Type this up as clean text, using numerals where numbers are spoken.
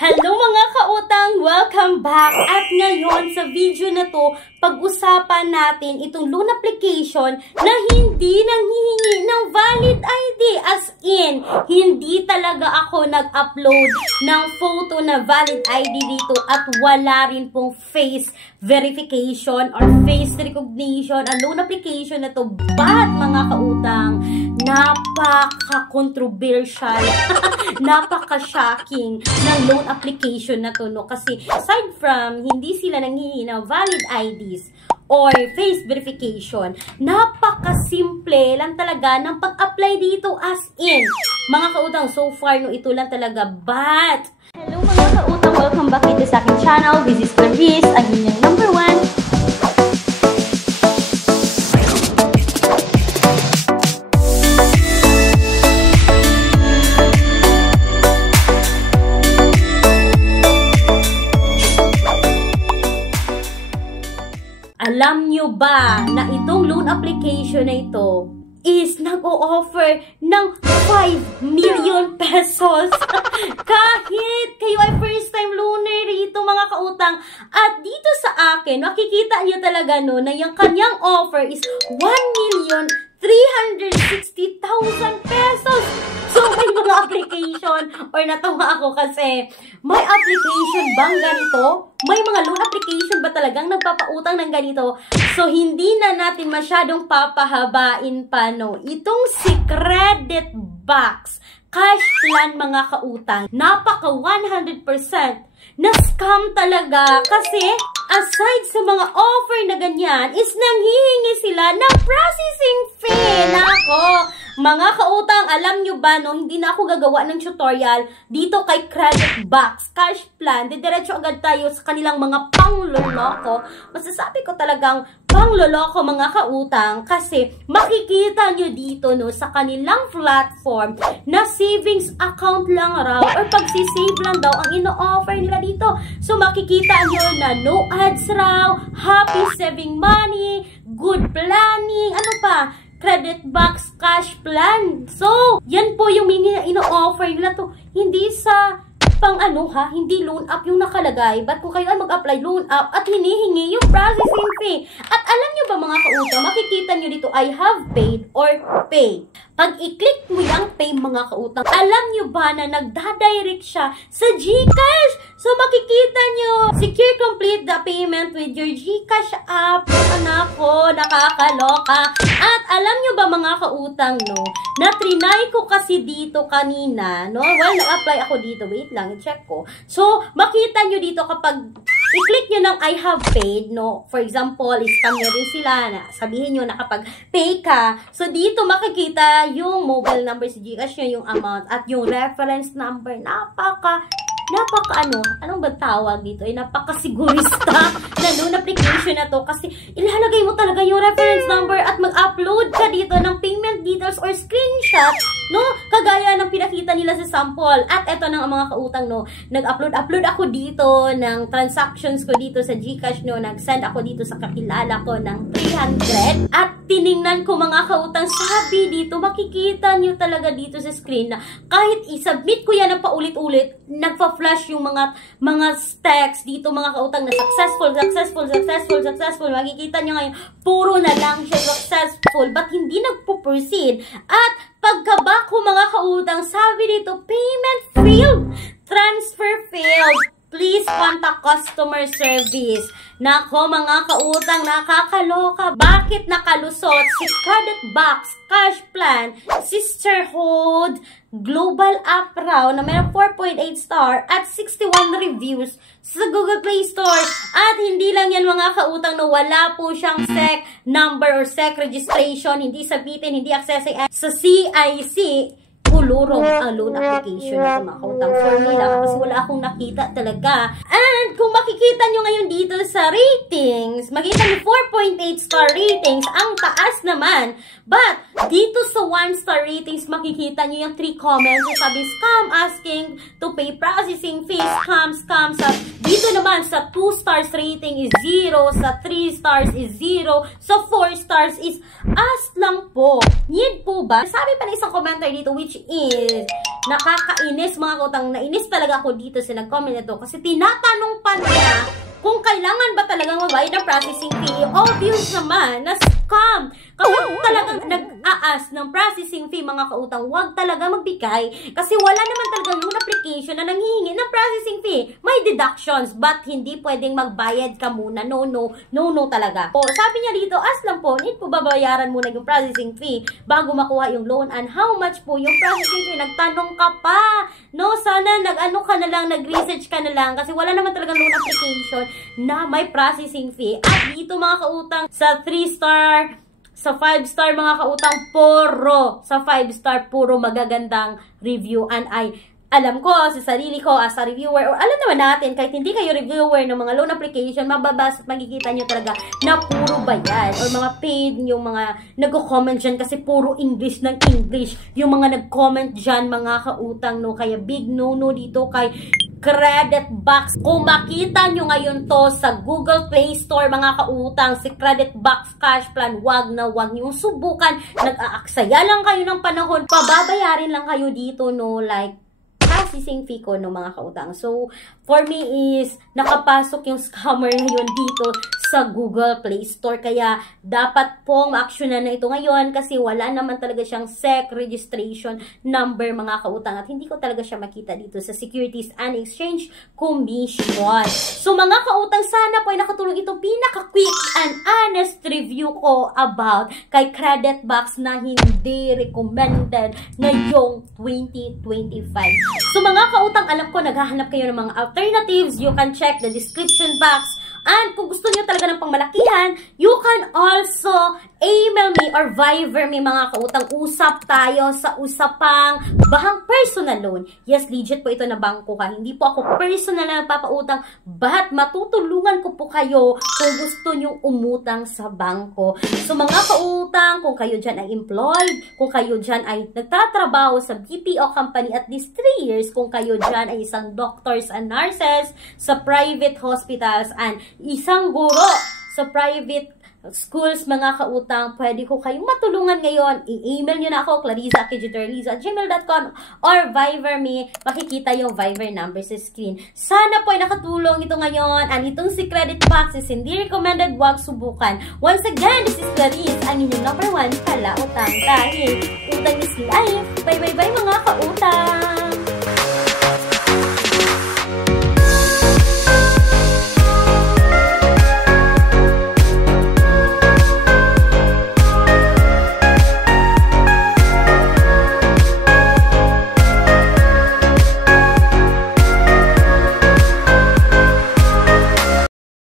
Hello mga kautang! Welcome back! At ngayon sa video na to, pag-usapan natin itong loan application na hindi nanghihingi ng valid ID. As in, hindi talaga ako nag-upload ng photo na valid ID dito at wala rin pong face verification or face recognition. Ang loan application na to, but mga kautang, napaka-controversial, napaka-shocking ng loan application na to, no? Kasi aside from hindi sila nanghihingi ng valid IDs or face verification, napaka-simple lang talaga ng pag-apply dito, as in. Mga kautang, so far, no, ito lang talaga. But, hello mga kautang, welcome back dito sa aking channel. This is Clarice, ang inyong number 1. Alam nyo ba na itong loan application na ito is nag-o-offer ng 5 million pesos? Kahit kayo ay first time loaner dito mga kautang. At dito sa akin, makikita nyo talaga no, na yung kanyang offer is 1,360,000 pesos. So, may mga application, or natawa ako kasi, may application bang ganito? May mga loan application ba talagang nagpapautang ng ganito? So, hindi na natin masyadong papahabain pa, no? Itong si Credit Box Cash Plan, mga kautang, napaka 100% na scam talaga. Kasi, aside sa mga offer na ganyan, is nanghihingi sila ng processing fee. Nako! Mga kautang, alam nyo ba, no, hindi na ako gagawa ng tutorial dito kay Credit Box Cash Plan. Didiretso agad tayo sa kanilang mga pangloloko. Masasabi ko talagang pangloloko mga kautang kasi makikita nyo dito, no, sa kanilang platform na savings account lang raw or pagsisave lang daw ang ino-offer nila dito. So makikita nyo na no ads raw, happy saving money, good planning, ano pa? Credit Box Cash Plan. So, yan po yung ino-offer nila to. Hindi sa pang ano ha, hindi loan up yung nakalagay. But kung kayo ay mag-apply loan up at hinihingi yung processing fee. At alam nyo ba mga kautang, makikita nyo dito, I have paid or pay. Pag i-click mo yung pay mga kautang, alam nyo ba na nagdadirect siya sa GCash? So makikita nyo, secure complete the payment with your GCash app. Anak ko, nakakaloka. At alam nyo ba mga kautang, no, na trinay ko kasi dito kanina, no, well, nag-apply ako dito, wait lang, i-check ko. So, makita nyo dito kapag i-click nyo ng I have paid, no, for example, scam nyo rin sila, na sabihin nyo na kapag pay ka, so dito makikita yung mobile number sa GCash nyo, yung amount, at yung reference number, anong ba tawag dito? Ay, napakasigurista na loan application na to kasi ilalagay mo talaga yung reference number at mag-upload ka dito ng payment details or screenshot, no? Kagaya ng pinakita nila sa sample. At eto na ang mga kautang, no? Nag-upload ako dito ng transactions ko dito sa GCash, no? Nag-send ako dito sa kakilala ko ng 300. At tiningnan ko mga kautang, sabi dito, makikita nyo talaga dito sa screen na kahit i-submit ko yan na paulit-ulit, nagpa-flash yung mga text dito mga kautang na successful. Makikita nyo ngayon, puro na lang siya successful but hindi nagpo-proceed. At pagkabako mga kautang, sabi dito, payment failed, transfer failed. Please contact customer service. Nako mga kautang, nakakaloka. Bakit nakalusot si Credit Box Cash Plan Sisterhood Global App raw na may 4.8 star at 61 reviews sa Google Play Store. At hindi lang yan mga kautang, no, wala po siyang SEC number or SEC registration. Hindi sabitin, hindi accessing sa CIC. Ulurong ang loan application na mga kautang for me lang kasi wala akong nakita talaga. And kung makikita nyo ngayon dito sa ratings, makikita nyo 4.8 star ratings, ang taas naman. But dito sa 1 star ratings, makikita nyo yung 3 comments. Sabi, scam asking to pay processing fee, scam. Dito naman sa 2 stars rating is 0, sa 3 stars is 0, sa 4 stars is as lang po. Need po ba? Sabi pa na isang commenter dito which is Nakakainis mga kautang. Nainis talaga ako dito sa nag-comment ito kasi tinatanong pa niya kung kailangan ba talagang mabayad ng processing fee. Obvious naman na scam. Kapag talagang nag-aas ng processing fee mga kautang, huwag talaga magbigay. Kasi wala naman talagang loan application na nanghihingi ng processing fee. May deductions, but hindi pwedeng magbayad ka muna. No, no, no, no talaga. O, sabi niya dito, as lang po, need po babayaran muna yung processing fee bago makuha yung loan, and how much po yung processing fee? Nagtanong ka pa. No, sana nag-ano ka na lang, nag-research ka na lang kasi wala naman talagang loan application na may processing fee. At dito mga kautang, sa 3-star, sa 5-star mga kautang, sa 5-star, puro magagandang review. And alam ko sa sarili ko as a reviewer, or alam naman natin, kahit hindi kayo reviewer ng mga loan application, mababas at makikita nyo talaga na puro bayad. Or mga paid, yung mga nag-comment dyan kasi puro English ng English. Yung mga nag-comment dyan mga kautang, no? Kaya big no-no dito kay Credit Box. Kung makita nyo ngayon to sa Google Play Store mga kautang, si Credit Box Cash Plan, wag na wag nyo subukan. Nag-aaksaya lang kayo ng panahon, pababayarin lang kayo dito, no? Like, processing fee ko, no mga kautang. So, for me is, nakapasok yung scammer ngayon dito sa Google Play Store. Kaya, dapat pong ma-actionan na ito ngayon kasi wala naman talaga siyang SEC registration number mga kautang. At hindi ko talaga siya makita dito sa Securities and Exchange Commission. So, mga kautang, sana po ay nakatulong itong pinaka-quick and honest review ko about kay Credit Box na hindi recommended ngayong 2025. So, mga kautang, alam ko, naghahanap kayo ng mga alternatives. You can check the description box. And kung gusto niyo talaga ng pangmalakihan, you can also email me or Viber me mga kautang. Usap tayo sa usapang bahang personal loan. Yes, legit po ito na bangko ka. Hindi po ako personal na nagpapautang, but matutulungan ko po kayo kung gusto nyong umutang sa bangko. So mga kautang, kung kayo dyan ay employed, kung kayo dyan ay nagtatrabaho sa BPO company at least 3 years, kung kayo dyan ay isang doctors and nurses sa private hospitals, and isang guro sa private schools mga kautang, pwede ko kayong matulungan ngayon. I-email nyo na ako, clarissa@gmail.com or Viber me. Makikita yung Viber number sa screen. Sana po ay nakatulong ito ngayon. And itong si Credit Box is hindi recommended, wag subukan. Once again, this is Clarice, ang inyong #1 palautang. Dahil utang is life. Bye bye bye mga kautang!